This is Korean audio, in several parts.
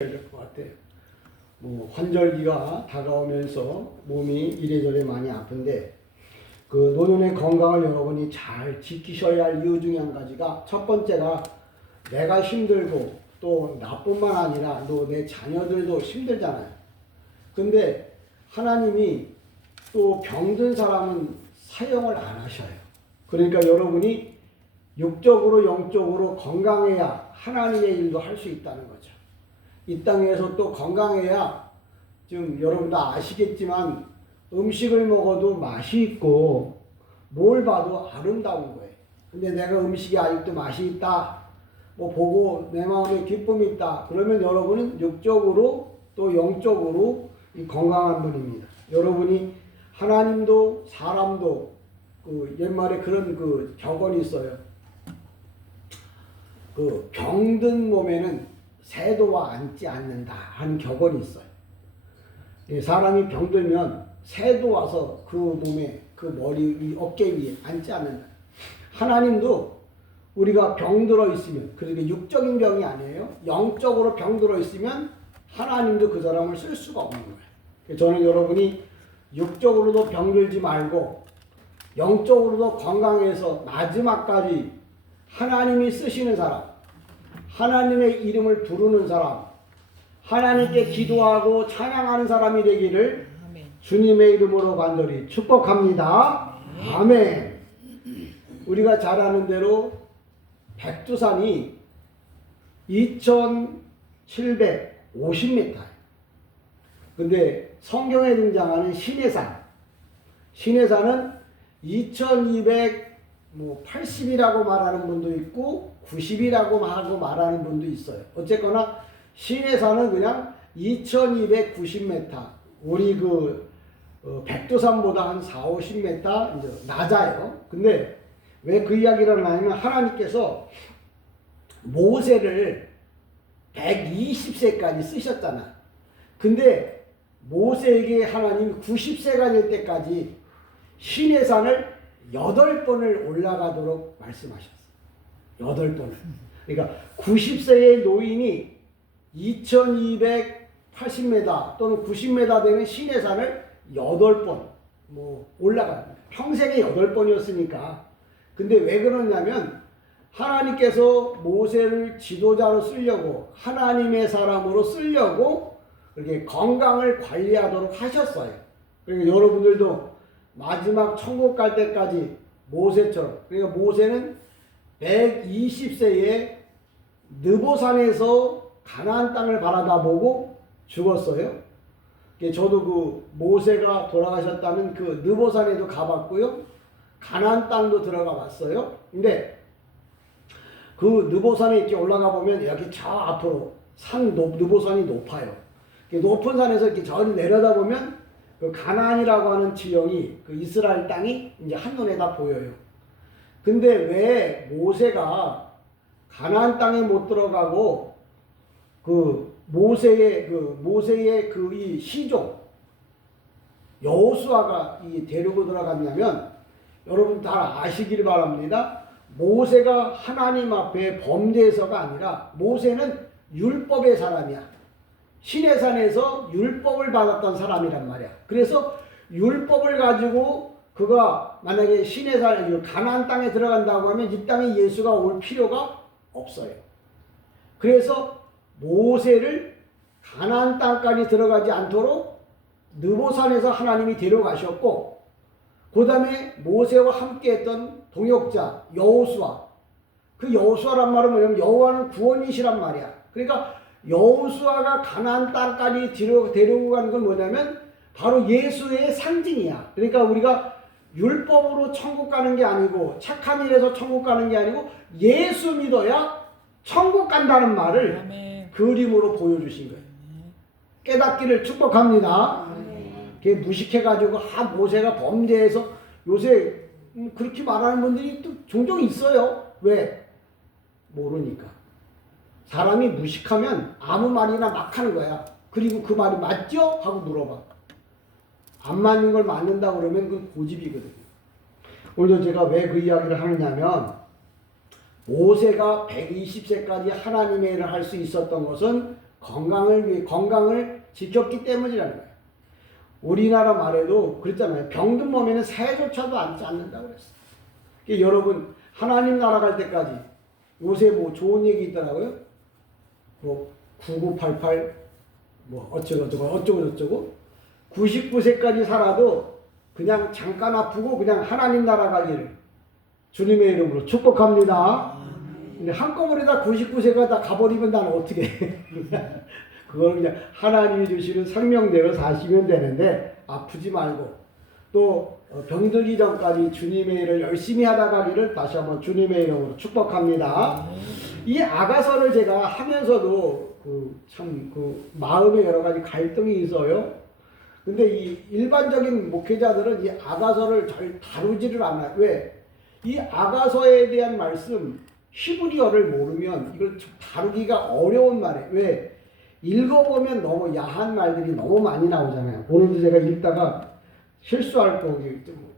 될 것 같아요. 환절기가 다가오면서 몸이 이래저래 많이 아픈데 그 노년의 건강을 여러분이 잘 지키셔야 할 이유 중에 한 가지가 첫 번째가 내가 힘들고 또 나뿐만 아니라 또 내 자녀들도 힘들잖아요. 근데 하나님이 또 병든 사람은 사용을 안 하셔요. 그러니까 여러분이 육적으로 영적으로 건강해야 하나님의 일도 할 수 있다는 거죠. 이 땅에서 또 건강해야 지금 여러분도 아시겠지만 음식을 먹어도 맛이 있고 뭘 봐도 아름다운 거예요. 근데 내가 음식이 아직도 맛이 있다, 보고 내 마음에 기쁨이 있다, 그러면 여러분은 육적으로 또 영적으로 건강한 분입니다. 여러분이 하나님도 사람도 옛말에 그런 격언이 있어요. 병든 몸에는 새도와 앉지 않는다 하는 격언이 있어요. 사람이 병들면 새도 와서 그 몸에 그 머리 위 어깨 위에 앉지 않는다. 하나님도 우리가 병들어 있으면, 그러니까 육적인 병이 아니에요. 영적으로 병들어 있으면 하나님도 그 사람을 쓸 수가 없는 거예요. 저는 여러분이 육적으로도 병들지 말고 영적으로도 건강해서 마지막까지 하나님이 쓰시는 사람, 하나님의 이름을 부르는 사람, 하나님께 기도하고 찬양하는 사람이 되기를 주님의 이름으로 간절히 축복합니다. 아멘. 우리가 잘 아는 대로 백두산이 2750m예요. 근데 성경에 등장하는 시내산, 시내산은 2280이라고 말하는 분도 있고 90이라고 말하는 분도 있어요. 어쨌거나 시내산은 그냥 2290m, 우리 백두산보다 한 40, 50m 이제 낮아요. 근데 왜 그 이야기를 하냐면 하나님께서 모세를 120세까지 쓰셨잖아. 근데 모세에게 하나님이 90세가 될 때까지 시내산을 8번을 올라가도록 말씀하셨어요. 8번을. 그러니까 90세의 노인이 2280m 또는 90m 되는 시내산을 8번 올라갑니다. 평생에 8번이었으니까. 근데 왜 그러냐면 하나님께서 모세를 지도자로 쓰려고, 하나님의 사람으로 쓰려고 이렇게 건강을 관리하도록 하셨어요. 그러니까 여러분들도 마지막 천국 갈 때까지 모세처럼, 그러니까 모세는 120세에 느보산에서 가나안 땅을 바라다보고 죽었어요. 저도 모세가 돌아가셨다는 느보산에도 가봤고요, 가나안 땅도 들어가 봤어요. 근데 느보산에 이렇게 올라가 보면 여기 저 앞으로 느보산이 높아요. 높은 산에서 이렇게 저리 내려다 보면 가나안이라고 하는 지형이, 이스라엘 땅이 이제 한눈에 다 보여요. 근데 왜 모세가 가나안 땅에 못 들어가고 모세의 이 시종 여호수아가 데리고 들어갔냐면, 여러분 다 아시길 바랍니다. 모세가 하나님 앞에 범죄해서가 아니라 모세는 율법의 사람이야. 시내산에서 율법을 받았던 사람이란 말이야. 그래서 율법을 가지고 그가 만약에 시내산, 가나안 땅에 들어간다고 하면 이 땅에 예수가 올 필요가 없어요. 그래서 모세를 가나안 땅까지 들어가지 않도록 느보산에서 하나님이 데려가셨고, 그 다음에 모세와 함께했던 동역자 여호수아, 여호수아란 말은 뭐냐면 여호와는 구원이시란 말이야. 그러니까 여호수아가 가나안 땅까지 데리고 가는 건 뭐냐면 바로 예수의 상징이야. 그러니까 우리가 율법으로 천국 가는 게 아니고, 착한 일에서 천국 가는 게 아니고, 예수 믿어야 천국 간다는 말을 아멘. 그림으로 보여주신 거예요. 깨닫기를 축복합니다. 그게 무식해가지고 모세가 범죄해서, 요새 그렇게 말하는 분들이 또 종종 있어요. 왜? 모르니까. 사람이 무식하면 아무 말이나 막 하는 거야. 그리고 그 말이 맞죠? 하고 물어봐. 안 맞는 걸 맞는다 그러면 그건 고집이거든요. 오늘 제가 왜 그 이야기를 하느냐면, 모세가 120세까지 하나님의 일을 할 수 있었던 것은 건강을 지켰기 때문이라는 거예요. 우리나라 말에도 그랬잖아요. 병든 몸에는 새조차도 앉지 않는다고 그랬어요. 그러니까 여러분 하나님 나라 갈 때까지 요새 뭐 좋은 얘기 있더라고요. 뭐 9988 뭐 어쩌고 99세까지 살아도 그냥 잠깐 아프고 그냥 하나님 나라 가기를 주님의 이름으로 축복합니다. 근데 한꺼번에 다 99세가 다 가버리면 나는 어떻게 해? 그걸 그냥 하나님이 주시는 생명대로 사시면 되는데 아프지 말고 또 병들기 전까지 주님의 일을 열심히 하다 가기를 다시 한번 주님의 이름으로 축복합니다. 이 아가서를 제가 하면서도 그 마음에 여러 가지 갈등이 있어요. 근데 이 일반적인 목회자들은 이 아가서를 잘 다루지를 않아요. 왜? 이 아가서에 대한 말씀 히브리어를 모르면 이걸 다루기가 어려운 말이에요. 왜? 읽어보면 너무 야한 말들이 너무 많이 나오잖아요. 오늘도 제가 읽다가 실수할 거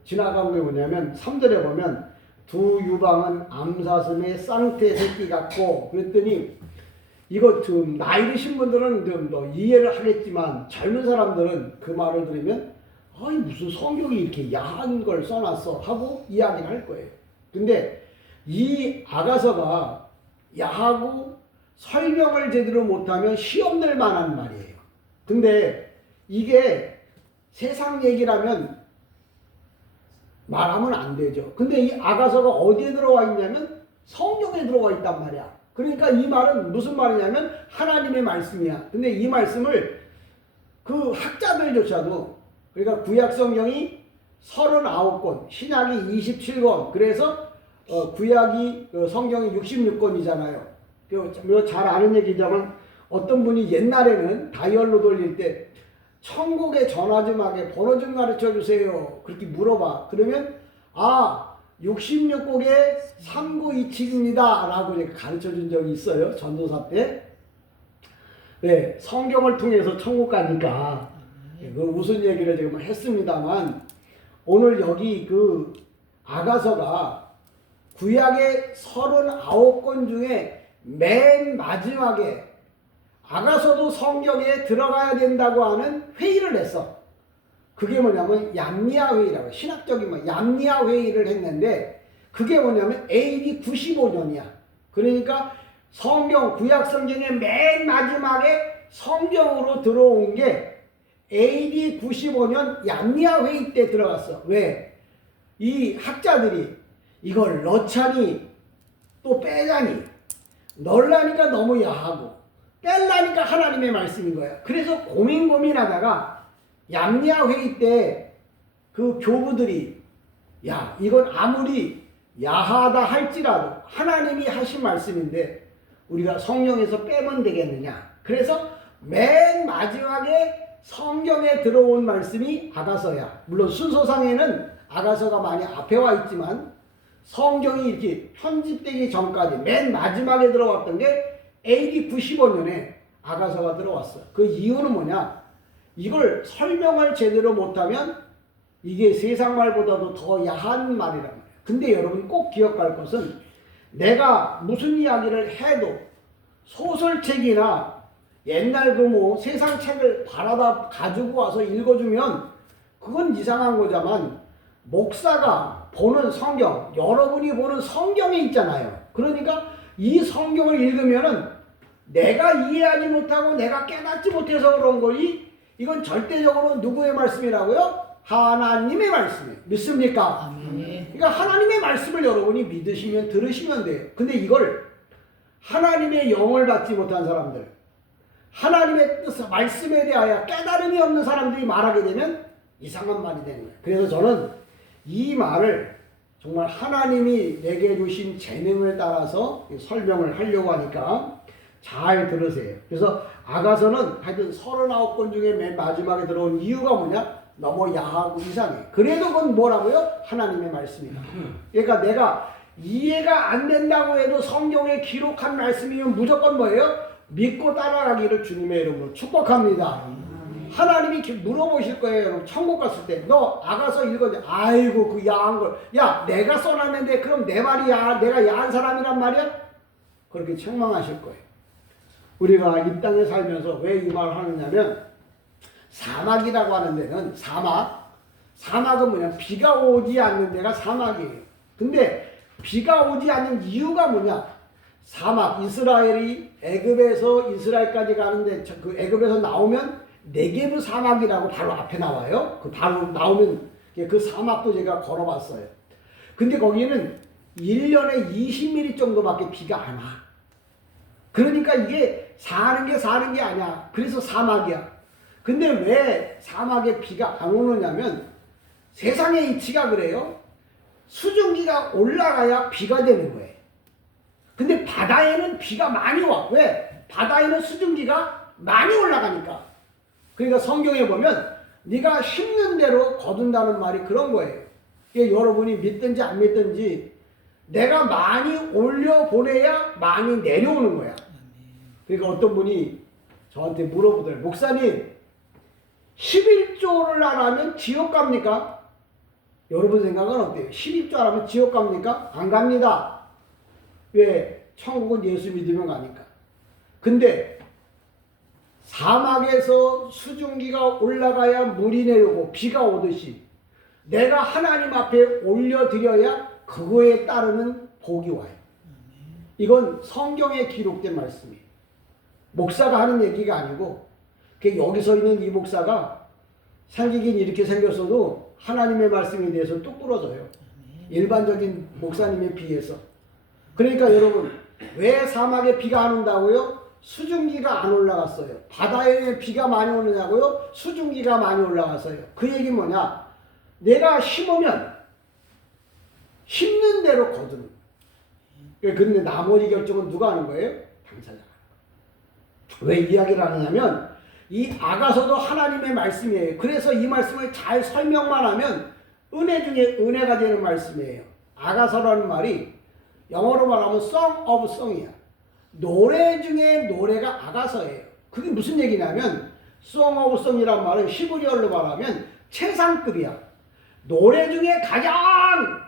지나간 게 뭐냐면 3절에 보면 두 유방은 암사슴의 쌍태 새끼 같고 그랬더니 이거 좀 나이 드신 분들은 좀 더 이해를 하겠지만 젊은 사람들은 그 말을 들으면 아니 무슨 성경이 이렇게 야한 걸 써놨어 하고 이야기를 할 거예요. 근데 이 아가서가 야하고 설명을 제대로 못하면 시험 낼 만한 말이에요. 근데 이게 세상 얘기라면 말하면 안 되죠. 근데 이 아가서가 어디에 들어와 있냐면 성경에 들어와 있단 말이야. 그러니까 이 말은 무슨 말이냐면 하나님의 말씀이야. 근데 이 말씀을 그 학자들조차도 그러니까 구약 성경이 39권, 신약이 27권, 그래서 구약이 성경이 66권이잖아요. 잘 아는 얘기지만 어떤 분이 옛날에는 다이얼로 돌릴 때 천국에 전화 좀 하게 번호 좀 가르쳐 주세요. 그렇게 물어봐. 그러면 66곡의 3927입니다 라고 가르쳐 준 적이 있어요. 전도사 때. 네, 성경을 통해서 천국 가니까 그 무슨 얘기를 지금 했습니다만 오늘 여기 그 아가서가 구약의 39권 중에 맨 마지막에 아가서도 성경에 들어가야 된다고 하는 회의를 했어. 그게 뭐냐면 얌리아 회의라고 신학적인 얌리아 회의를 했는데 그게 뭐냐면 AD 95년이야. 그러니까 성경 구약 성경의 맨 마지막에 성경으로 들어온 게 AD 95년 얌리아 회의 때 들어갔어. 왜? 이 학자들이 이걸 넣자니 또 빼자니 넣으려니까 너무 야하고 뺄라니까 하나님의 말씀인 거야. 그래서 고민하다가 얌리아 회의 때 그 교부들이 야 이건 아무리 야하다 할지라도 하나님이 하신 말씀인데 우리가 성경에서 빼면 되겠느냐. 그래서 맨 마지막에 성경에 들어온 말씀이 아가서야. 물론 순서상에는 아가서가 많이 앞에 와 있지만 성경이 이렇게 편집되기 전까지 맨 마지막에 들어왔던 게 AD 95년에 아가서가 들어왔어. 그 이유는 뭐냐? 이걸 설명을 제대로 못하면 이게 세상 말보다도 더 야한 말이란 말이야. 근데 여러분 꼭 기억할 것은 내가 무슨 이야기를 해도 소설책이나 옛날 그 뭐 세상 책을 바라다 가지고 와서 읽어주면 그건 이상한 거지만 목사가 보는 성경, 여러분이 보는 성경에 있잖아요. 그러니까 이 성경을 읽으면은 내가 이해하지 못하고 내가 깨닫지 못해서 그런 거니 이건 절대적으로 누구의 말씀이라고요? 하나님의 말씀이에요. 믿습니까? 그러니까 하나님의 말씀을 여러분이 믿으시면 들으시면 돼요. 근데 이걸 하나님의 영을 받지 못한 사람들, 하나님의 뜻, 말씀에 대하여 깨달음이 없는 사람들이 말하게 되면 이상한 말이 되는 거예요. 그래서 저는 이 말을 정말 하나님이 내게 주신 재능을 따라서 설명을 하려고 하니까 잘 들으세요. 그래서 아가서는 하여튼 39권 중에 맨 마지막에 들어온 이유가 뭐냐? 너무 야하고 이상해. 그래도 그건 뭐라고요? 하나님의 말씀이다. 그러니까 내가 이해가 안 된다고 해도 성경에 기록한 말씀이면 무조건 뭐예요? 믿고 따라가기를 주님의 이름으로 축복합니다. 하나님이 물어보실 거예요. 여러분 천국 갔을 때 너 아가서 읽어줘. 아이고 그 야한 걸. 야 내가 써놨는데 그럼 내 말이야. 내가 야한 사람이란 말이야? 그렇게 책망하실 거예요. 우리가 이 땅에 살면서 왜 이 말을 하느냐면 사막이라고 하는 데는 사막은 뭐냐 비가 오지 않는 데가 사막이에요. 근데 비가 오지 않는 이유가 뭐냐 사막 이스라엘이 애굽에서 이스라엘까지 가는데 그 애굽에서 나오면 네게브 사막이라고 바로 앞에 나와요. 그 바로 나오면 그 사막도 제가 걸어봤어요. 근데 거기는 1년에 20mm 정도밖에 비가 안 와. 그러니까 이게 사는 게 아니야. 그래서 사막이야. 근데 왜 사막에 비가 안 오느냐면 세상의 이치가 그래요. 수증기가 올라가야 비가 되는 거예요. 근데 바다에는 비가 많이 와. 왜? 바다에는 수증기가 많이 올라가니까. 그러니까 성경에 보면 네가 심는 대로 거둔다는 말이 그런 거예요. 이게 여러분이 믿든지 안 믿든지 내가 많이 올려보내야 많이 내려오는 거야. 그러니까 어떤 분이 저한테 물어보더라고요. 목사님 11조를 안 하면 지옥 갑니까? 여러분 생각은 어때요? 11조 안 하면 지옥 갑니까? 안 갑니다. 왜? 천국은 예수 믿으면 가니까. 근데 사막에서 수증기가 올라가야 물이 내려오고 비가 오듯이 내가 하나님 앞에 올려드려야 그거에 따르는 복이 와요. 이건 성경에 기록된 말씀이에요. 목사가 하는 얘기가 아니고 여기 서 있는 이 목사가 생기긴 이렇게 생겼어도 하나님의 말씀에 대해서 뚝 부러져요. 일반적인 목사님에 비해서. 그러니까 여러분 왜 사막에 비가 안 온다고요? 수증기가 안 올라갔어요. 바다에 비가 많이 오느냐고요? 수증기가 많이 올라갔어요. 그 얘기는 뭐냐? 내가 심으면 심는 대로 거두는 거예요. 그런데 나머지 결정은 누가 하는 거예요? 당사자가. 왜 이야기를 하느냐면 이 아가서도 하나님의 말씀이에요. 그래서 이 말씀을 잘 설명만 하면 은혜 중에 은혜가 되는 말씀이에요. 아가서라는 말이 영어로 말하면 Song of Song이야. 노래 중에 노래가 아가서예요. 그게 무슨 얘기냐면 Song of Song이란 말은 히브리어로 말하면 최상급이야. 노래 중에 가장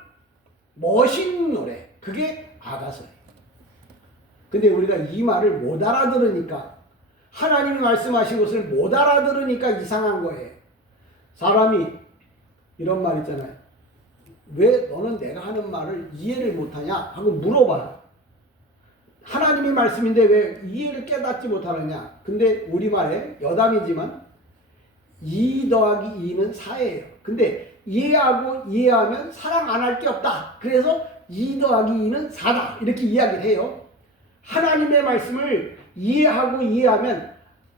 멋있는 노래. 그게 아가서예요. 근데 우리가 이 말을 못 알아들으니까 하나님이 말씀하신 것을 못 알아들으니까 이상한 거예요. 사람이 이런 말 있잖아요. 왜 너는 내가 하는 말을 이해를 못하냐 하고 물어봐요. 하나님의 말씀인데 왜 이해를 깨닫지 못하느냐. 근데 우리말에 여담이지만 2 더하기 2는 4예요. 근데 이해하면 사랑 안 할 게 없다. 그래서 2 더하기 2는 4다. 이렇게 이야기를 해요. 하나님의 말씀을 이해하면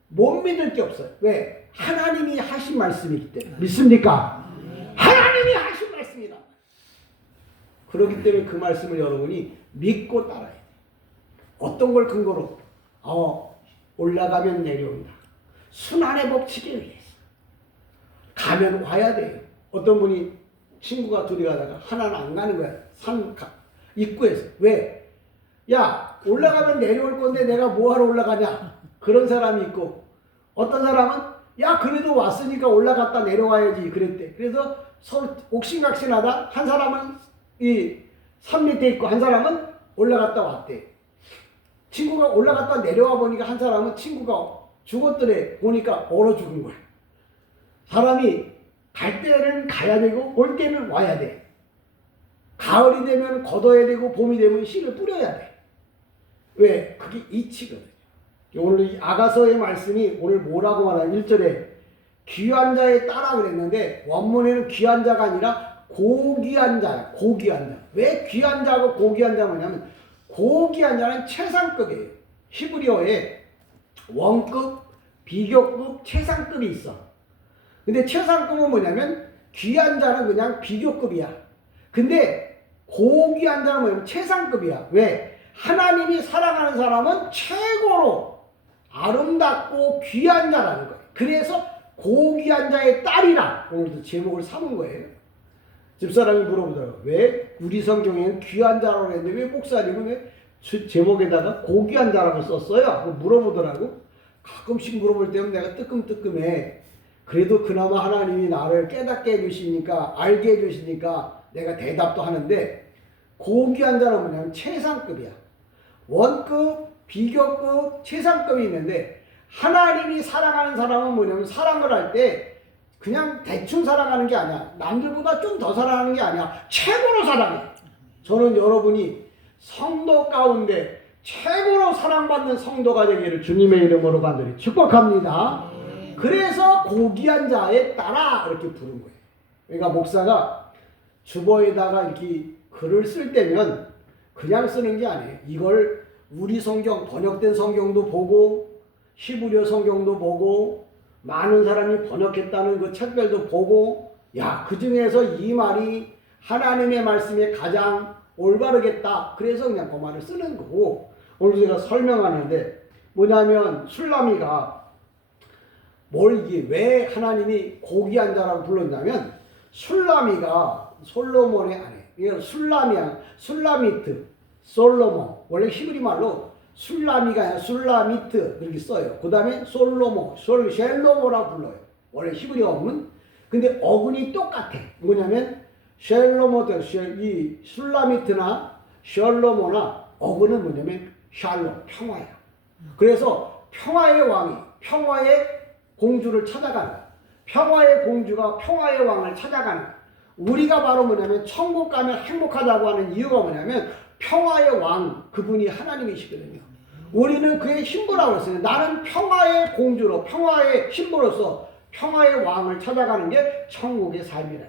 못 믿을 게 없어요. 왜? 하나님이 하신 말씀이기 때문에. 믿습니까? 하나님이 하신 말씀이다. 그렇기 때문에 그 말씀을 여러분이 믿고 따라야 돼요. 어떤 걸 근거로? 올라가면 내려온다. 순환의 법칙에 의해서. 가면 와야 돼요. 어떤 분이 친구가 둘이 가다가 하나는 안 가는 거야. 산 입구에서. 왜? 야, 올라가면 내려올 건데 내가 뭐하러 올라가냐? 그런 사람이 있고, 어떤 사람은 야, 그래도 왔으니까 올라갔다 내려와야지 그랬대. 그래서 서로 옥신각신하다. 한 사람은 이 산 밑에 있고 한 사람은 올라갔다 왔대. 친구가 올라갔다 내려와 보니까 한 사람은 친구가 죽었더래 보니까 얼어 죽은 거야. 사람이 갈 때는 가야 되고 올 때는 와야 돼. 가을이 되면 걷어야 되고 봄이 되면 씨를 뿌려야 돼. 왜? 그게 이치거든요. 오늘 이 아가서의 말씀이 오늘 뭐라고 말하냐. 1절에 귀한 자에 따라 그랬는데 원문에는 귀한 자가 아니라 고귀한 자야. 고귀한 자. 왜 귀한 자고 고귀한 자 뭐냐면 고귀한 자는 최상급이에요. 히브리어에 원급, 비교급, 최상급이 있어. 근데 최상급은 뭐냐면 귀한 자는 그냥 비교급이야. 근데 고귀한 자는 뭐냐면 최상급이야. 왜? 하나님이 사랑하는 사람은 최고로 아름답고 귀한 자라는 거예요. 그래서 고귀한 자의 딸이라 오늘도 제목을 삼은 거예요. 집사람이 물어보더라고요. 왜 우리 성경에는 귀한 자라고 했는데 왜 목사님은 왜 제목에다가 고귀한 자라고 썼어요? 하고 물어보더라고. 가끔씩 물어볼 때면 내가 뜨끔뜨끔해. 그래도 그나마 하나님이 나를 깨닫게 해주시니까 알게 해주시니까 내가 대답도 하는데 고귀한 자는 뭐냐면 최상급이야. 원급, 비교급, 최상급이 있는데 하나님이 사랑하는 사람은 뭐냐면 사랑을 할 때 그냥 대충 사랑하는 게 아니야. 남들보다 좀 더 사랑하는 게 아니야. 최고로 사랑해. 저는 여러분이 성도 가운데 최고로 사랑받는 성도가 되기를 주님의 이름으로 간절히 축복합니다. 그래서 고귀한 자에 따라 이렇게 부른 거예요. 그러니까 목사가 주보에다가 이렇게 글을 쓸 때면 그냥 쓰는 게 아니에요. 이걸 우리 성경, 번역된 성경도 보고 히브리어 성경도 보고 많은 사람이 번역했다는 그 책들도 보고, 야, 그 중에서 이 말이 하나님의 말씀에 가장 올바르겠다. 그래서 그냥 그 말을 쓰는 거고, 오늘 제가 설명하는데 뭐냐면 슐라미가 이게 왜 하나님이 고귀한 자라고 불렀냐면 슐라미가 솔로몬의 아내. 이건 술라미야. 술라미트, 솔로몬. 원래 히브리 말로 술라미가 아니라 술라미트 그렇게 써요. 그 다음에 솔로몬, 쉘로모라고 불러요. 원래 히브리 어문. 근데 어근이 똑같아. 뭐냐면 쉘로모드, 이 술라미트나 쉘로모나 어근은 뭐냐면 샬롬, 평화야. 그래서 평화의 왕이 평화의 공주를 찾아가는 거야. 평화의 공주가 평화의 왕을 찾아가는 거야. 우리가 바로 뭐냐면 천국 가면 행복하다고 하는 이유가 뭐냐면 평화의 왕, 그분이 하나님이시거든요. 우리는 그의 신부라고 했어요. 나는 평화의 공주로, 평화의 신부로서 평화의 왕을 찾아가는 게 천국의 삶이라.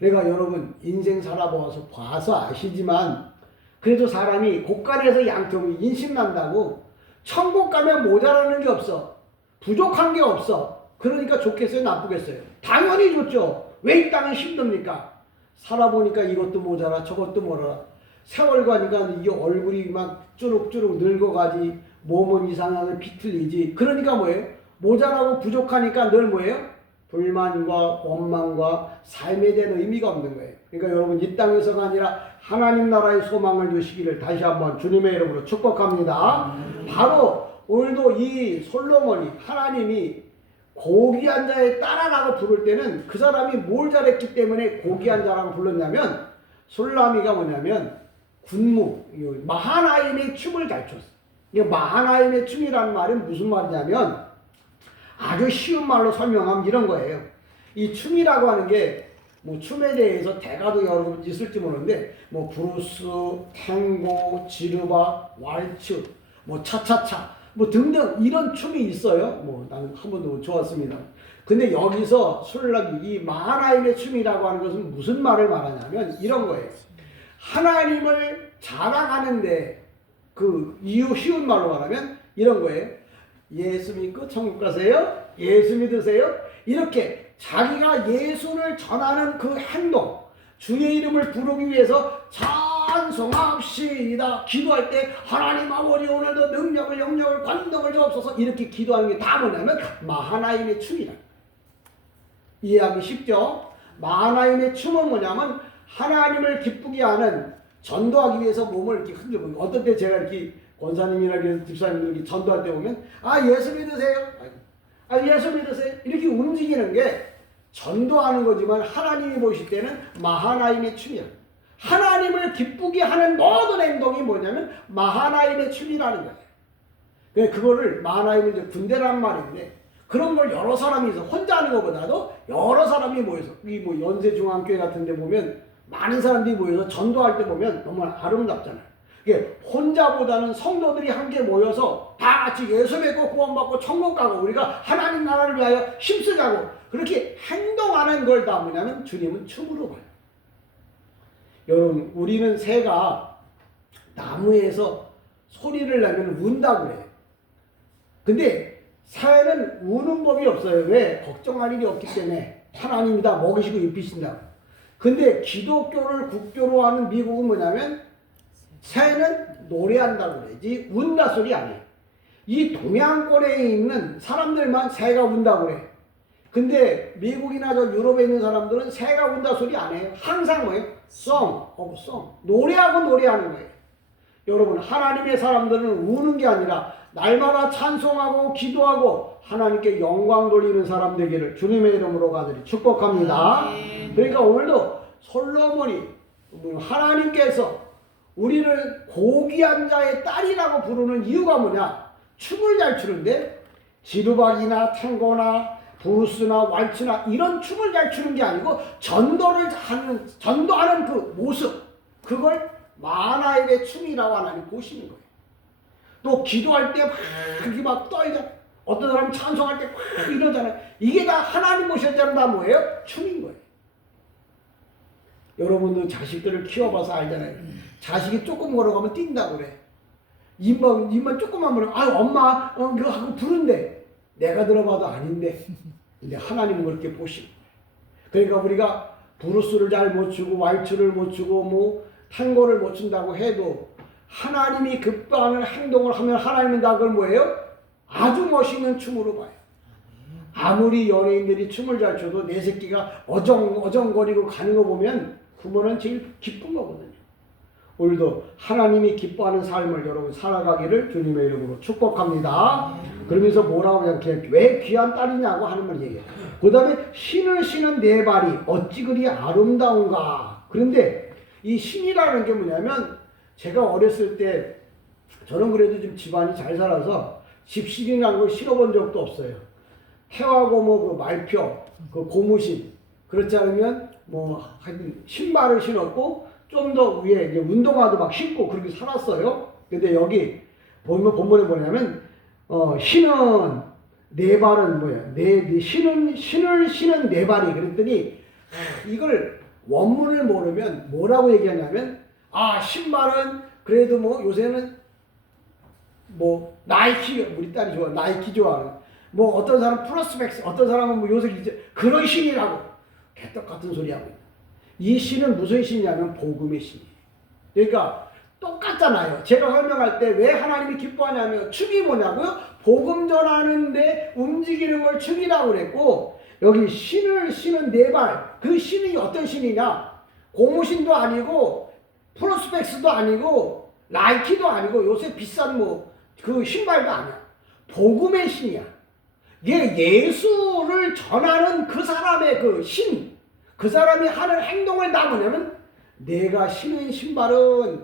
내가 여러분 인생 살아보아서 봐서 아시지만 그래도 사람이 곳간에서 양쪽이 인심난다고 천국 가면 모자라는 게 없어. 부족한 게 없어. 그러니까 좋겠어요? 나쁘겠어요? 당연히 좋죠. 왜 이 땅은 힘듭니까? 살아보니까 이것도 모자라 저것도 모자라. 세월 가니까 이 얼굴이 막 쭈룩쭈룩 늙어가지, 몸은 이상하게 비틀리지. 그러니까 뭐예요? 모자라고 부족하니까 늘 뭐예요? 불만과 원망과 삶에 대한 의미가 없는 거예요. 그러니까 여러분 이 땅에서가 아니라 하나님 나라의 소망을 주시기를 다시 한번 주님의 이름으로 축복합니다. 바로 오늘도 이 솔로몬이 하나님이 고귀한 자에 따라라고 부를 때는 그 사람이 뭘 잘했기 때문에 고귀한 자라고 불렀냐면 솔라미가 뭐냐면 군무, 마하나임의 춤을 잘 췄어. 이 마하나임의 춤이라는 말은 무슨 말이냐면 아주 쉬운 말로 설명하면 이런 거예요. 이 춤이라고 하는 게 뭐 춤에 대해서 대가도 여러분 있을지 모르는데 뭐 브루스, 탱고, 지르바, 왈츠, 뭐 차차차 뭐 등등 이런 춤이 있어요. 뭐 나는 한 번도 좋았습니다. 근데 여기서 술락이 이 마하나임의 춤이라고 하는 것은 무슨 말을 말하냐면 이런 거예요. 하나님을 자랑하는데 그 이유 쉬운 말로 말하면 이런 거예요. 예수 믿고 천국 가세요? 예수 믿으세요? 이렇게 자기가 예수를 전하는 그 행동, 주의 이름을 부르기 위해서 찬송합시다. 기도할 때 하나님 아버지 오늘도 능력을 영역을 권능을 주옵소서 이렇게 기도하는 게 다 뭐냐면 마하나임의 춤이라. 이해하기 쉽죠? 마하나임의 춤은 뭐냐면 하나님을 기쁘게 하는, 전도하기 위해서 몸을 이렇게 흔들고, 어떤 때 제가 이렇게 권사님이나 집사님들 이렇게 전도할 때 보면 예수 믿으세요? 예수 믿으세요? 이렇게 움직이는 게 전도하는 거지만 하나님이 보실 때는 마하나임의 춤이야. 하나님을 기쁘게 하는 모든 행동이 뭐냐면 마하나임의 춤이라는 거예요. 그거를 마하나임은 이제 군대란 말인데 그런 걸 여러 사람이 있어. 혼자 하는 것보다도 여러 사람이 모여서 이 뭐 연세중앙교회 같은 데 보면 많은 사람들이 모여서 전도할 때 보면 너무 아름답잖아요. 이게 혼자보다는 성도들이 함께 모여서 다 같이 예수 믿고 구원받고 천국 가고 우리가 하나님 나라를 위하여 힘쓰자고 그렇게 행동하는 걸 다 뭐냐면 주님은 춤으로 봐요. 여러분 우리는 새가 나무에서 소리를 내면 운다고 그래요. 근데 새는 우는 법이 없어요. 왜? 걱정할 일이 없기 때문에 하나님이 다 먹이시고 입히신다고. 근데 기독교를 국교로 하는 미국은 뭐냐면 새는 노래한다고 그러지 운다 소리 아니에요. 이 동양권에 있는 사람들만 새가 운다고 그래. 근데 미국이나 저 유럽에 있는 사람들은 새가 운다 소리 안 해요. 항상 뭐예요? song, 노래하고 노래하는 거예요. 여러분 하나님의 사람들은 우는 게 아니라 날마다 찬송하고 기도하고 하나님께 영광 돌리는 사람 되기를 주님의 이름으로 간절히 축복합니다. 그러니까 오늘도 솔로몬이 하나님께서 우리를 고귀한 자의 딸이라고 부르는 이유가 뭐냐? 춤을 잘 추는데 지루박이나 탱고나 브루스나 왈츠나 이런 춤을 잘 추는 게 아니고 전도하는 그 모습, 그걸 만화의 춤이라고 하나님 보시는 거예요. 또 기도할 때 막 그렇게 막 떠있잖아. 어떤 사람은 찬송할 때 막 이러잖아요. 이게 다 하나님 모셨자는 다 뭐예요? 춤인 거예요. 여러분도 자식들을 키워봐서 알잖아요. 자식이 조금 걸어가면 뛴다고 그래. 입만 조금만 벌어. 아, 엄마, 그거 하고 부른대. 내가 들어봐도 아닌데. 근데 하나님은 그렇게 보시고. 그러니까 우리가 브루스를 잘 못 추고, 왈츠를 못 추고, 뭐, 탱고를 못 춘다고 해도 하나님이 기뻐하는 행동을 하면 하나님은 다 그걸 뭐예요? 아주 멋있는 춤으로 봐요. 아무리 연예인들이 춤을 잘 춰도 내 새끼가 어정거리고 가는 거 보면 부모는 제일 기쁜 거거든요. 오늘도 하나님이 기뻐하는 삶을 여러분 살아가기를 주님의 이름으로 축복합니다. 그러면서 뭐라고 그냥 왜 귀한 딸이냐고 하는 걸 얘기해요. 그 다음에 신을 신은 내 발이 어찌 그리 아름다운가. 그런데 이 신이라는 게 뭐냐면 제가 어렸을 때 저는 그래도 좀 집안이 잘 살아서 집신이라는 걸 신어본 적도 없어요. 태화고 뭐 그 말표, 그 고무신, 그렇지 않으면 뭐 하여튼 신발을 신었고 좀 더 위에 이제 운동화도 막 신고 그렇게 살았어요. 근데 여기 보면 본문에 뭐냐면 신은 네 발은 뭐야? 신을 신은 네 발이 그랬더니 이걸 원문을 모르면 뭐라고 얘기하냐면 신발은 그래도 뭐 요새는 뭐 나이키 우리 딸이 좋아 나이키 좋아하는 뭐 어떤 사람 플러스맥스 어떤 사람은 뭐 요새 이제 그런 신이라고 개떡 같은 소리 하고 있다. 이 신은 무슨 신이냐면 복음의 신이에요. 그러니까 똑같잖아요. 제가 설명할 때 왜 하나님이 기뻐하냐면 춤이 뭐냐고요? 복음 전하는데 움직이는 걸 춤이라고 그랬고 여기 신을 신은 네 발 그 신이 어떤 신이냐? 고무신도 아니고 플러스맥스도 아니고 나이키도 아니고 요새 비싼 뭐 그 신발도 아니야. 복음의 신이야. 이게 예수를 전하는 그 사람의 그 신, 그 사람이 하는 행동을 다 뭐냐면 내가 신은 신발은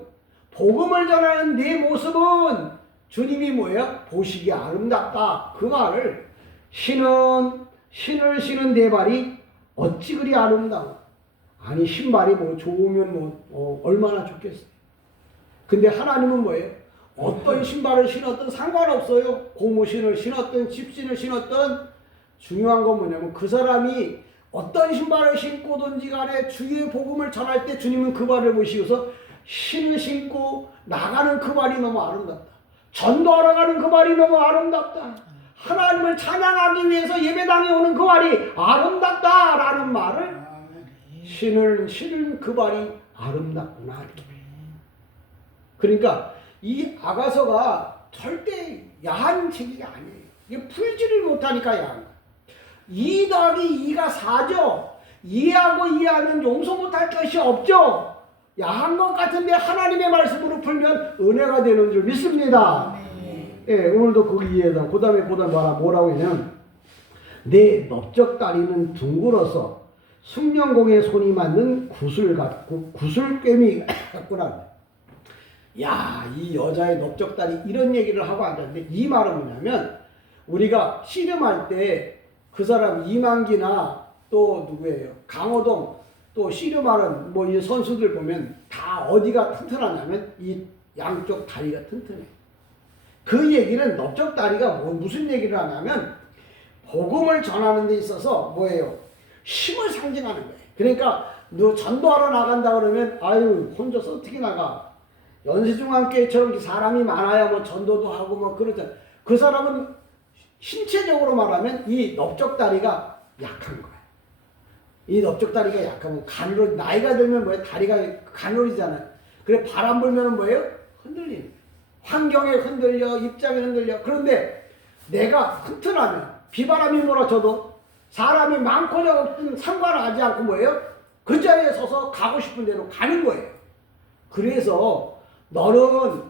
복음을 전하는 내 모습은 주님이 뭐예요? 보시기에 아름답다. 그 말을 신을 신은 내 발이 어찌 그리 아름다워. 아니 신발이 뭐 좋으면 뭐 얼마나 좋겠어요. 근데 하나님은 뭐예요? 어떤 신발을 신었든 상관없어요. 고무신을 신었든 집신을 신었든 중요한 건 뭐냐면 그 사람이 어떤 신발을 신고든지 간에 주의 복음을 전할 때 주님은 그 발을 보시고서 신을 신고 나가는 그 발이 너무 아름답다. 전도하러 가는 그 발이 너무 아름답다. 하나님을 찬양하기 위해서 예배당에 오는 그 발이 아름답다라는 말을 신은 그 발이 아름답구나 이렇게. 그러니까 이 아가서가 절대 야한 책이 아니에요. 이게 풀지를 못하니까 야한 거예요. 2 더하기 2가 4죠. 이해하고 이해하면 용서 못할 것이 없죠. 야한 것 같은데 하나님의 말씀으로 풀면 은혜가 되는 줄 믿습니다. 예, 오늘도 거기 이해다. 그 다음에 뭐라고 했냐면 내 넓적다리는 둥글어서 숭령공에 손이 맞는 구슬꿰미 같구나. 야, 이 여자의 넓적다리 이런 얘기를 하고 앉았는데 이 말은 뭐냐면 우리가 씨름할 때 그 사람 이만기나 또 누구예요? 강호동 또 씨름하는 뭐 이 선수들 보면 다 어디가 튼튼하냐면 이 양쪽 다리가 튼튼해. 그 얘기는 넓적다리가 무슨 얘기를 하냐면 복음을 전하는 데 있어서 뭐예요? 힘을 상징하는 거예요. 그러니까 너 전도하러 나간다 그러면 아유 혼자서 어떻게 나가? 연세중앙교회처럼 사람이 많아야 뭐 전도도 하고 뭐 그러잖아. 그 사람은 신체적으로 말하면 이 넓적다리가 약한 거야. 이 넓적다리가 약하면 가늘어 나이가 들면 뭐예요? 다리가 가늘어지잖아요. 그래 바람 불면 뭐예요? 흔들리는 거예요. 환경에 흔들려 입장에 흔들려. 그런데 내가 튼튼하면 비바람이 몰아쳐도 사람이 많고 적든 상관하지 않고 뭐예요? 그 자리에 서서 가고 싶은 대로 가는 거예요. 그래서 너는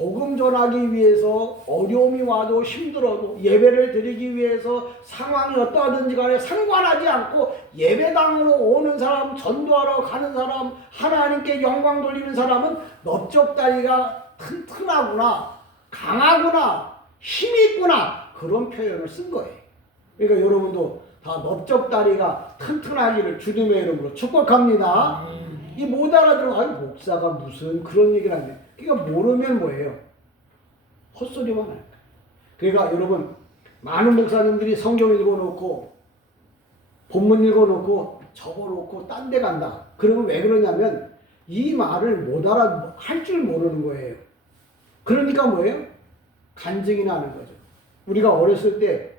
복음 전하기 위해서 어려움이 와도 힘들어도 예배를 드리기 위해서 상황이 어떠하든지 간에 상관하지 않고 예배당으로 오는 사람, 전도하러 가는 사람, 하나님께 영광 돌리는 사람은 넓적다리가 튼튼하구나, 강하구나, 힘이 있구나, 그런 표현을 쓴 거예요. 그러니까 여러분도 다 넓적다리가 튼튼하기를 주님의 이름으로 축복합니다. 이 못 알아들어, 아니 목사가 무슨 그런 얘기를 하네. 그러니까 모르면 뭐예요? 헛소리만 할까. 그러니까 여러분, 많은 목사님들이 성경 읽어놓고 본문 읽어놓고 접어놓고 딴 데 간다. 그러면 왜 그러냐면 이 말을 못 알아 할 줄 모르는 거예요. 그러니까 뭐예요? 간증이 나는 거죠. 우리가 어렸을 때,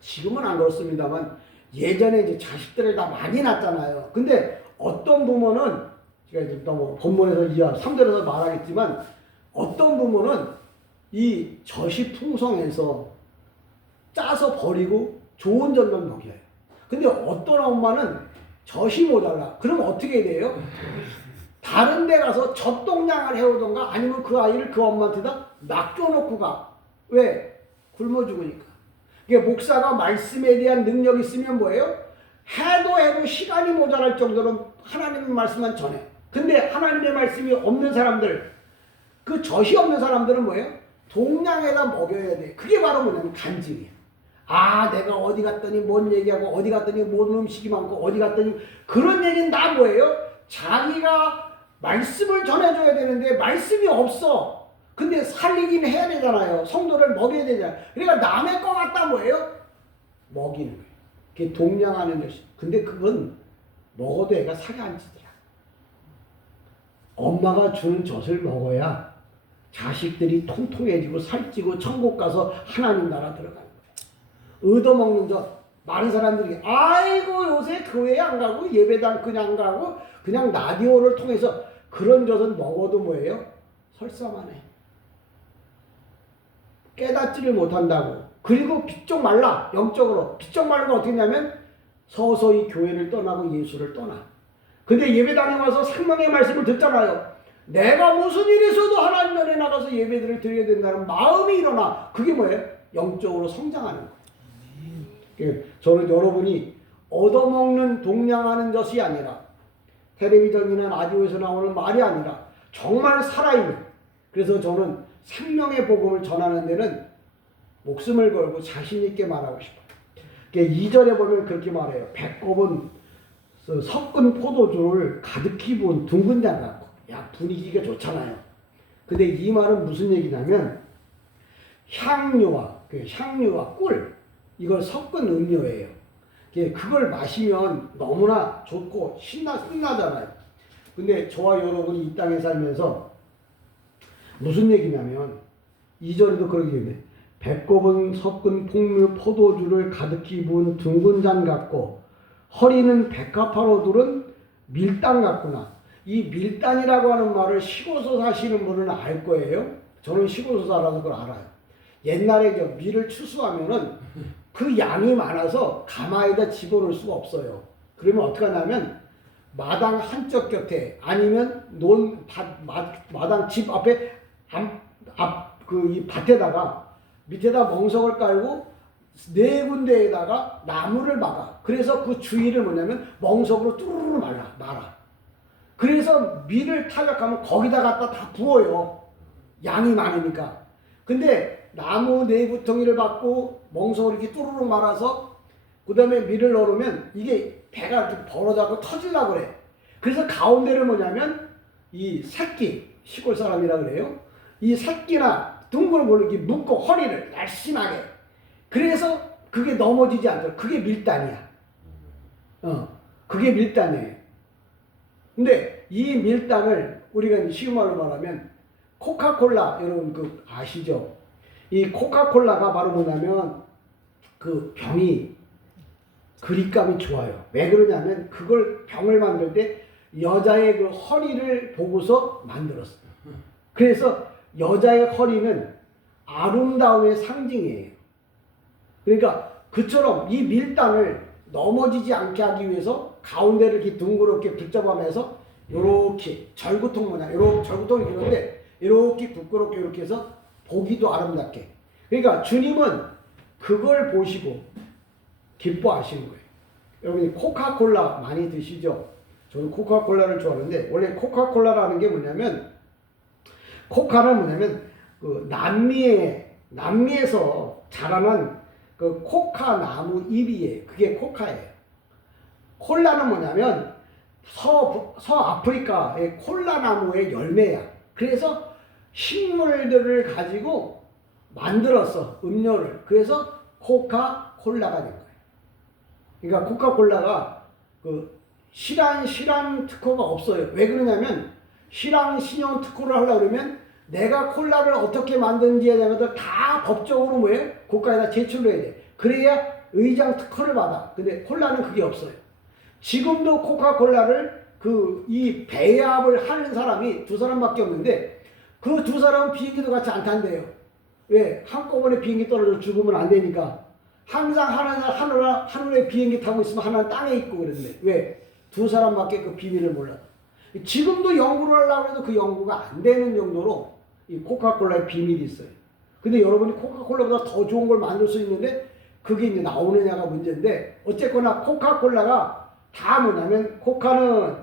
지금은 안 그렇습니다만 예전에 이제 자식들을 다 많이 낳잖아요. 근데 어떤 부모는, 제가 이제 뭐 본문에서 이하 3절에서 말하겠지만, 어떤 부모는 이 젖이 풍성해서 짜서 버리고 좋은 젖만 먹여요. 근데 어떤 엄마는 젖이 모자라. 그럼 어떻게 돼요? 다른 데 가서 젖동량을 해오던가 아니면 그 아이를 그 엄마한테다 맡겨놓고 가. 왜? 굶어 죽으니까. 이게 목사가 말씀에 대한 능력이 있으면 뭐예요? 해도 시간이 모자랄 정도로 하나님의 말씀만 전해. 근데 하나님의 말씀이 없는 사람들, 그 젖이 없는 사람들은 뭐예요? 동량에다 먹여야 돼. 그게 바로 뭐냐면 간증이에요. 아, 내가 어디 갔더니 뭔 얘기하고 어디 갔더니 뭔 음식이 많고 어디 갔더니, 그런 얘기는 다 뭐예요? 자기가 말씀을 전해줘야 되는데 말씀이 없어. 근데 살리긴 해야 되잖아요. 성도를 먹여야 되잖아요. 그러니까 남의 거 갖다 뭐예요? 먹이는 거예요. 그게 동량하는 것이. 근데 그건 먹어도 애가 살이 안 찌더라. 엄마가 주는 젖을 먹어야 자식들이 통통해지고 살찌고 천국 가서 하나님 나라 들어가는 거예요. 얻어먹는 젖. 많은 사람들이 아이고 요새 교회 안 가고 예배당 그냥 가고 그냥 라디오를 통해서, 그런 젖은 먹어도 뭐예요? 설사만 해. 깨닫지를 못한다고. 그리고 비쪽 말라. 영적으로 비쪽 말라가 어떻게 하냐면 서서히 교회를 떠나고 예수를 떠나. 근데 예배당에 와서 생명의 말씀을 듣잖아요. 내가 무슨 일이 있어도 하나님 전에 나가서 예배들을 드려야 된다는 마음이 일어나. 그게 뭐예요? 영적으로 성장하는 거예요. 저는 여러분이 얻어먹는 동량하는 것이 아니라, 텔레비전이나 라디오에서 나오는 말이 아니라 정말 살아있는, 그래서 저는 생명의 복음을 전하는 데는 목숨을 걸고 자신 있게 말하고 싶어요. 2절에 보면 그렇게 말해요. 배꼽은 섞은 포도주를 가득히 부은 둥근 잔 같고. 야, 분위기가 좋잖아요. 근데 이 말은 무슨 얘기냐면 향유와 꿀, 이걸 섞은 음료예요. 그걸 마시면 너무나 좋고 신나잖아요. 근데 저와 여러분이 이 땅에 살면서 무슨 얘기냐면 2절에도 그렇게 얘기해. 배꼽은 섞은 풍류 포도주를 가득히 부은 둥근 잔 같고 허리는 백합화로 두른 밀당 같구나. 이 밀당이라고 하는 말을 시골서 사시는 분은 알 거예요. 저는 시골서 살아서 그걸 알아요. 옛날에 저 밀을 추수하면은 그 양이 많아서 가마에다 집어넣을 수가 없어요. 그러면 어떻게 하냐면 마당 한쪽 곁에 아니면 마당 집 앞에 이 밭에다가 밑에다 멍석을 깔고 4군데에다가 나무를 막아. 그래서 그 주위를 뭐냐면 멍석으로 뚜루루 말아. 그래서 밀을 타격하면 거기다 갖다 다 부어요. 양이 많으니까. 근데 나무 4구덩이를 받고 멍석을 이렇게 뚜루루 말아서 그 다음에 밀을 넣으면 이게 배가 좀 벌어져서 터지려고 그래. 그래서 가운데를 뭐냐면 이 새끼, 시골 사람이라 그래요. 이 새끼나 둥그런 걸로 이렇게 묶고 허리를 날씬하게. 그래서 그게 넘어지지 않도록. 그게 밀단이야. 그게 밀단이에요. 근데 이 밀단을 우리가 쉬운 말로 말하면 코카콜라, 여러분 그 아시죠? 이 코카콜라가 바로 뭐냐면 그 병이 그립감이 좋아요. 왜 그러냐면 그걸 병을 만들 때 여자의 그 허리를 보고서 만들었어요. 그래서 여자의 허리는 아름다움의 상징이에요. 그러니까 그처럼 이 밀당을 넘어지지 않게 하기 위해서 가운데를 이렇게 둥그렇게 붙잡아매서 요렇게 절구통 모양, 요렇게 절구통이 그런데 이렇게 부끄럽게 이렇게 해서 보기도 아름답게. 그러니까 주님은 그걸 보시고 기뻐하시는 거예요. 여러분이 코카콜라 많이 드시죠? 저는 코카콜라를 좋아하는데, 원래 코카콜라라는 게 뭐냐면, 코카는 뭐냐면 그 남미에서 자라난 그 코카 나무 잎이에요. 그게 코카예요. 콜라는 뭐냐면 서아프리카의 콜라 나무의 열매야. 그래서 식물들을 가지고 만들었어, 음료를. 그래서 코카콜라가 된 거예요. 그러니까 코카콜라가 그 실한 특허가 없어요. 왜 그러냐면 신용 특허를 하려고 그러면 내가 콜라를 어떻게 만드는지에 대한 것들 다 법적으로 뭐예요? 국가에다 제출해야 돼. 그래야 의장 특허를 받아. 근데 콜라는 그게 없어요. 지금도 코카콜라를 이 배합을 하는 사람이 두 사람밖에 없는데, 그 두 사람은 비행기도 같이 안 탄대요. 왜? 한꺼번에 비행기 떨어져 죽으면 안 되니까. 항상 하늘에 비행기 타고 있으면 하나는 땅에 있고 그러는데, 왜? 두 사람밖에 그 비밀을 몰라. 지금도 연구를 하려고 해도 그 연구가 안 되는 정도로 이 코카콜라의 비밀이 있어요. 근데 여러분이 코카콜라보다 더 좋은 걸 만들 수 있는데 그게 이제 나오느냐가 문제인데, 어쨌거나 코카콜라가 다 뭐냐면, 코카는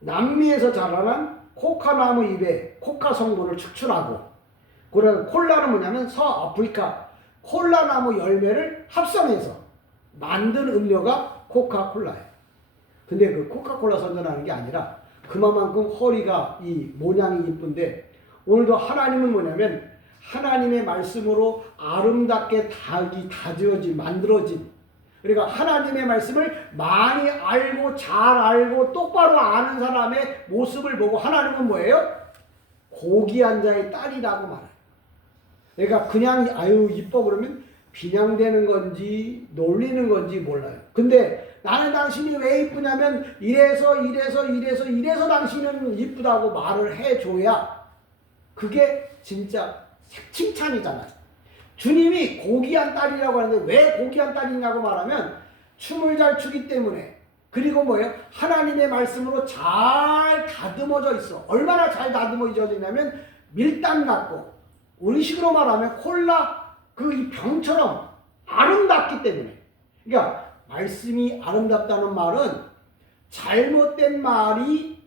남미에서 자라난 코카나무 잎에 코카 성분을 축출하고, 그리고 콜라는 뭐냐면 서아프리카 콜라나무 열매를 합성해서 만든 음료가 코카콜라예요. 근데 그 코카콜라 선전하는 게 아니라 그만큼 허리가 이 모양이 이쁜데, 오늘도 하나님은 뭐냐면 하나님의 말씀으로 아름답게 다지어진 만들어진, 그러니까 하나님의 말씀을 많이 알고 잘 알고 똑바로 아는 사람의 모습을 보고 하나님은 뭐예요? 고귀한 자의 딸이라고 말해요. 그러니까 그냥 아유 이뻐 그러면 비냥대는 건지 놀리는 건지 몰라요. 근데 나는 당신이 왜 이쁘냐면 이래서 당신은 이쁘다고 말을 해줘야 그게 진짜 칭찬이잖아요. 주님이 고귀한 딸이라고 하는데 왜 고귀한 딸이냐고 말하면 춤을 잘 추기 때문에, 그리고 뭐예요? 하나님의 말씀으로 잘 다듬어져 있어. 얼마나 잘 다듬어져 있냐면 밀당 같고, 우리식으로 말하면 콜라 이 병처럼 아름답기 때문에. 그러니까 말씀이 아름답다는 말은 잘못된 말이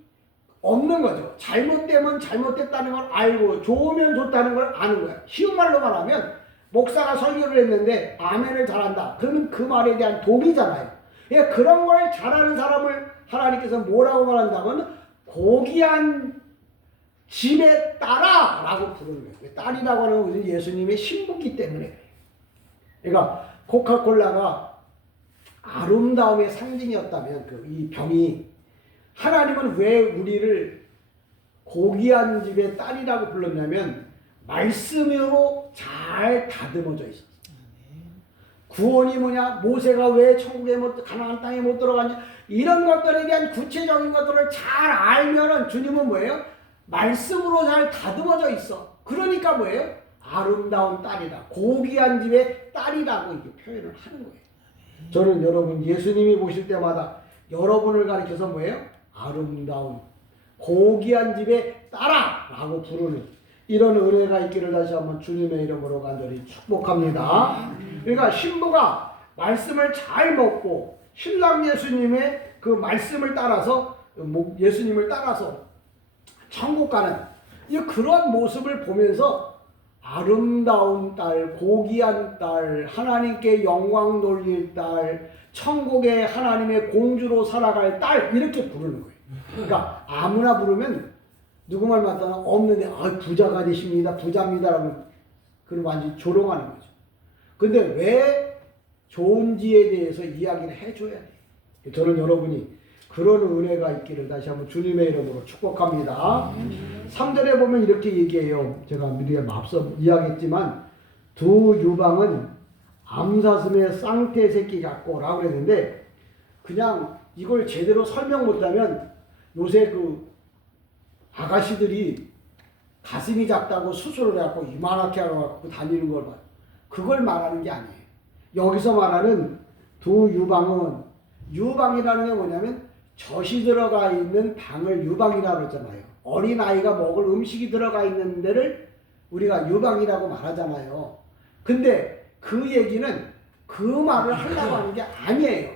없는 거죠. 잘못되면 잘못됐다는 걸 알고 좋으면 좋다는 걸 아는 거야. 쉬운 말로 말하면 목사가 설교를 했는데 아멘을 잘한다. 그러면 그 말에 대한 독이잖아요. 그러니까 그런 걸 잘하는 사람을 하나님께서 뭐라고 말한다면 고귀한 집에 딸아 라고 부르는 거예요. 딸이라고 하는 것은 예수님의 신부기 때문에. 그러니까 코카콜라가 아름다움의 상징이었다면 이 병이, 하나님은 왜 우리를 고귀한 집의 딸이라고 불렀냐면 말씀으로 잘 다듬어져 있었어. 구원이 뭐냐? 모세가 왜 천국에 가나안 땅에 못 들어갔냐? 이런 것들에 대한 구체적인 것들을 잘 알면은 주님은 뭐예요? 말씀으로 잘 다듬어져 있어. 그러니까 뭐예요? 아름다운 딸이다. 고귀한 집의 딸이라고 이렇게 표현을 하는 거예요. 저는 여러분 예수님이 보실 때마다 여러분을 가리켜서 뭐예요? 아름다운 고귀한 집의 딸아 라고 부르는 이런 은혜가 있기를 다시 한번 주님의 이름으로 간절히 축복합니다. 그러니까 신부가 말씀을 잘 먹고 신랑 예수님의 그 말씀을 따라서, 예수님을 따라서 천국 가는 그런 모습을 보면서 아름다운 딸, 고귀한 딸, 하나님께 영광 돌릴 딸, 천국의 하나님의 공주로 살아갈 딸, 이렇게 부르는 거예요. 그러니까 아무나 부르면 누구 말 맞다나 없는데 부자가 되십니다, 부자입니다라고 그럼 완전히 조롱하는 거죠. 근데 왜 좋은지에 대해서 이야기를 해줘야 돼요. 저는 여러분이 그런 은혜가 있기를 다시 한번 주님의 이름으로 축복합니다. 3절에 보면 이렇게 얘기해요. 제가 미리 앞서 이야기했지만 두 유방은 암사슴의 쌍태 새끼 같고 라고 그랬는데, 그냥 이걸 제대로 설명 못하면 요새 아가씨들이 가슴이 작다고 수술을 해갖고 이만하게 하고 다니는 걸 봐요. 그걸 말하는 게 아니에요. 여기서 말하는 두 유방은, 유방이라는 게 뭐냐면 젖이 들어가 있는 방을 유방이라고 그러잖아요. 어린아이가 먹을 음식이 들어가 있는 데를 우리가 유방이라고 말하잖아요. 근데 그 얘기는 그 말을 하려고 하는 게 아니에요.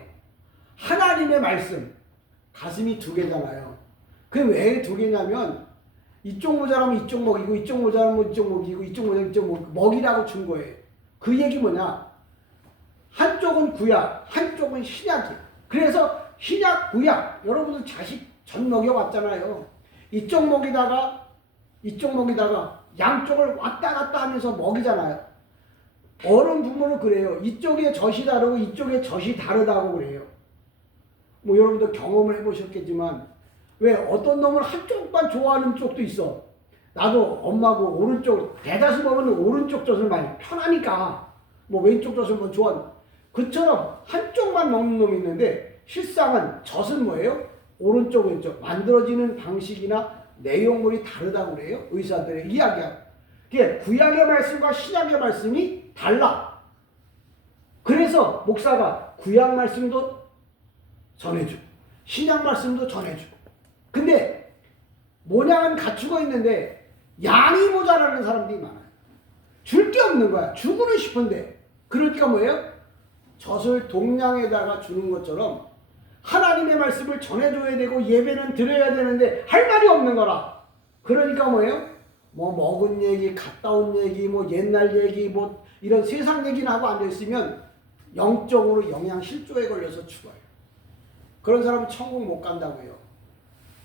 하나님의 말씀, 가슴이 두 개잖아요. 그게 왜 두 개냐면 이쪽 모자라면 이쪽 먹이고 이쪽 모자라면 이쪽 먹이고 이쪽 모자라면 이쪽 먹이라고 준 거예요. 그 얘기 뭐냐? 한쪽은 구약, 한쪽은 신약이에요. 그래서 신약, 구약, 여러분들 자식 전 먹여왔잖아요. 이쪽 먹이다가 이쪽 먹이다가 양쪽을 왔다 갔다 하면서 먹이잖아요. 어른 부모는 그래요. 이쪽에 젖이 다르고 이쪽에 젖이 다르다고 그래요. 뭐 여러분들 경험을 해보셨겠지만 왜 어떤 놈은 한쪽만 좋아하는 쪽도 있어. 나도 엄마고 오른쪽 대다수 보면 오른쪽 젖을 많이 편하니까 뭐 왼쪽 젖을 뭐 좋아하는 그처럼 한쪽만 먹는 놈이 있는데 실상은 젖은 뭐예요? 오른쪽 왼쪽 만들어지는 방식이나 내용물이 다르다고 그래요. 의사들의 이야기하고. 그게 구약의 말씀과 신약의 말씀이 달라. 그래서 목사가 구약 말씀도 전해주고 신약 말씀도 전해주고 근데 모양은 갖추고 있는데 양이 모자라는 사람들이 많아요. 줄 게 없는 거야. 주고는 싶은데 그러니까 뭐예요? 젖을 동량에다가 주는 것처럼 하나님의 말씀을 전해줘야 되고 예배는 드려야 되는데 할 말이 없는 거라. 그러니까 뭐예요? 뭐 먹은 얘기, 갔다 온 얘기, 뭐 옛날 얘기, 뭐 이런 세상 얘기나 하고 앉아있으면 영적으로 영양실조에 걸려서 죽어요. 그런 사람은 천국 못 간다고요.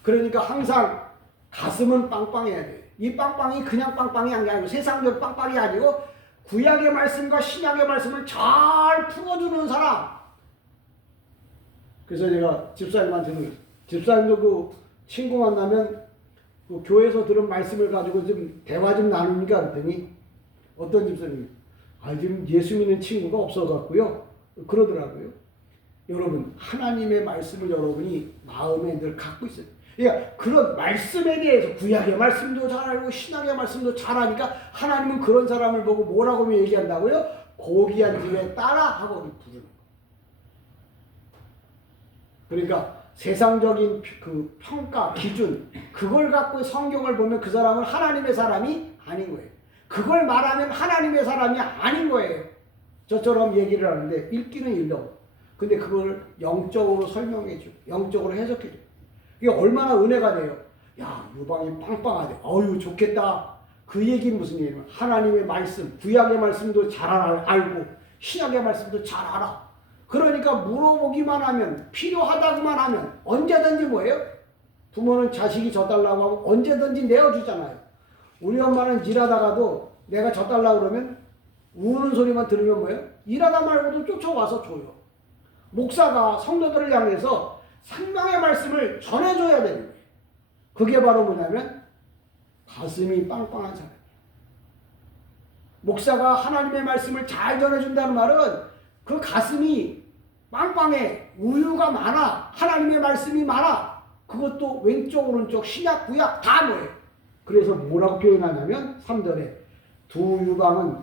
그러니까 항상 가슴은 빵빵해야 돼요. 이 빵빵이 그냥 빵빵이 아니고 세상적 빵빵이 아니고 구약의 말씀과 신약의 말씀을 잘 풀어주는 사람. 그래서 제가 집사님한테는 집사님도 그 친구 만나면 그 교회에서 들은 말씀을 가지고 좀 대화 좀 나누니까 그랬더니 어떤 집사님이 지금 예수 믿는 친구가 없어갖고요 그러더라고요. 여러분 하나님의 말씀을 여러분이 마음에 늘 갖고 있어요. 그러니까 그런 말씀에 대해서 구약의 말씀도 잘 알고 신약의 말씀도 잘 하니까 하나님은 그런 사람을 보고 뭐라고 얘기한다고요? 고귀한 집에 따라 하고 부르는 거예요. 그러니까 세상적인 그 평가 기준 그걸 갖고 성경을 보면 그 사람은 하나님의 사람이 아닌 거예요. 그걸 말하면 하나님의 사람이 아닌 거예요. 저처럼 얘기를 하는데 읽기는 읽어. 근데 그걸 영적으로 설명해줘. 영적으로 해석해줘. 이게 얼마나 은혜가 돼요. 야, 유방이 빵빵하대. 어유 좋겠다. 그 얘기는 무슨 얘기냐면 하나님의 말씀, 구약의 말씀도 잘 알고 신약의 말씀도 잘 알아. 그러니까 물어보기만 하면 필요하다고만 하면 언제든지 뭐예요? 부모는 자식이 져달라고 하면 언제든지 내어주잖아요. 우리 엄마는 일하다가도 내가 져달라고 그러면 우는 소리만 들으면 뭐예요? 일하다 말고도 쫓아와서 줘요. 목사가 성도들을 향해서 생명의 말씀을 전해줘야 되는 거예요. 그게 바로 뭐냐면 가슴이 빵빵한 사람이에요. 목사가 하나님의 말씀을 잘 전해준다는 말은 그 가슴이 빵빵해. 우유가 많아. 하나님의 말씀이 많아. 그것도 왼쪽 오른쪽 신약 구약 다 뭐예요. 그래서 뭐라고 표현하냐면 3절에 두 유방은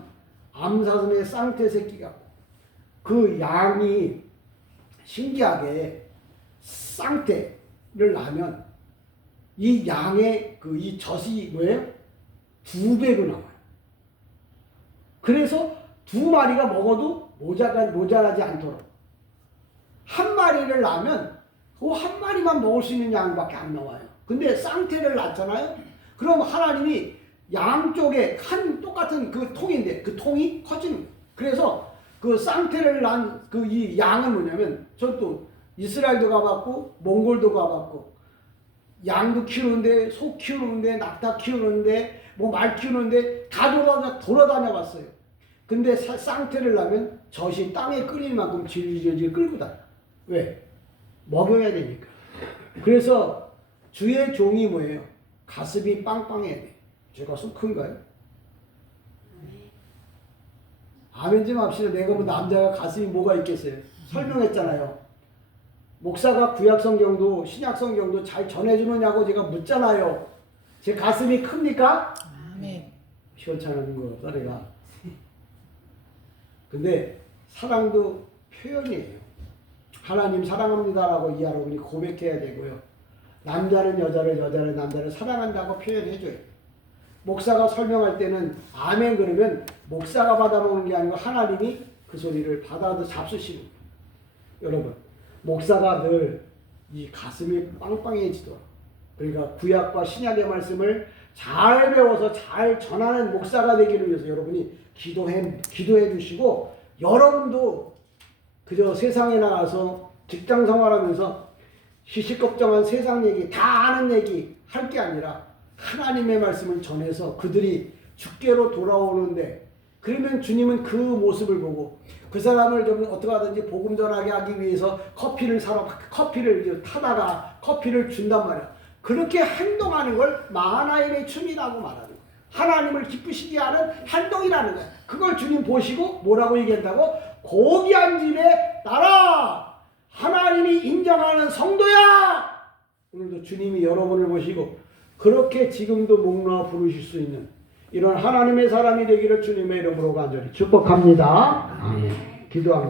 암사슴의 쌍태 새끼가 그 양이 신기하게 쌍태를 낳으면 이 양의 이 젖이 뭐예요? 2배로 나와요. 그래서 두 마리가 먹어도 모자라지 않도록 한 마리를 낳으면 그 한 마리만 먹을 수 있는 양밖에 안 나와요. 근데 쌍태를 낳잖아요. 그럼 하나님이 양쪽에 똑같은 그 통인데 그 통이 커지는 거예요. 그래서 그 쌍태를 낳은 이 양은 뭐냐면 저도 이스라엘도 가봤고 몽골도 가봤고 양도 키우는데 소 키우는데 낙타 키우는데 뭐 말 키우는데 다 돌아다녀 봤어요. 근데 쌍태를 낳으면 젖이 땅에 끓일 만큼 질질 끌고 다녀. 왜? 먹여야 되니까. 그래서 주의 종이 뭐예요? 가슴이 빵빵해야 돼. 제 가슴 큰가요? 아멘 좀 합시다. 내가 뭐 남자가 가슴이 뭐가 있겠어요? 설명했잖아요. 목사가 구약 성경도 신약 성경도 잘 전해주느냐고 제가 묻잖아요. 제 가슴이 큽니까? 아멘. 시원찮은 거 소리가. 근데 사랑도 표현이에요. 하나님 사랑합니다라고 이 여러분이 고백해야 되고요. 남자는 여자를, 여자는 남자를 사랑한다고 표현해줘요. 목사가 설명할 때는 아멘 그러면 목사가 받아먹는 게 아니고 하나님이 그 소리를 받아서 잡수시는 거예요. 여러분, 목사가 늘 이 가슴이 빵빵해지도록, 그러니까 구약과 신약의 말씀을 잘 배워서 잘 전하는 목사가 되기를 위해서 여러분이 기도해 주시고, 여러분도 그저 세상에 나가서 직장 생활하면서 시시껍정한 세상 얘기, 다 아는 얘기 할 게 아니라 하나님의 말씀을 전해서 그들이 주께로 돌아오는데, 그러면 주님은 그 모습을 보고 그 사람을 좀 어떻게 하든지 복음 전하게 하기 위해서 커피를 사러 커피를 타다가 커피를 준단 말이야. 그렇게 행동하는 걸 마하나임의 춤이라고 말하는 거야. 하나님을 기쁘시게 하는 행동이라는 거야. 그걸 주님 보시고 뭐라고 얘기한다고? 고귀한 집에 나라, 하나님이 인정하는 성도야. 오늘도 주님이 여러분을 보시고 그렇게 지금도 목 놓아 부르실 수 있는 이런 하나님의 사람이 되기를 주님의 이름으로 간절히 축복합니다. 기도합니다.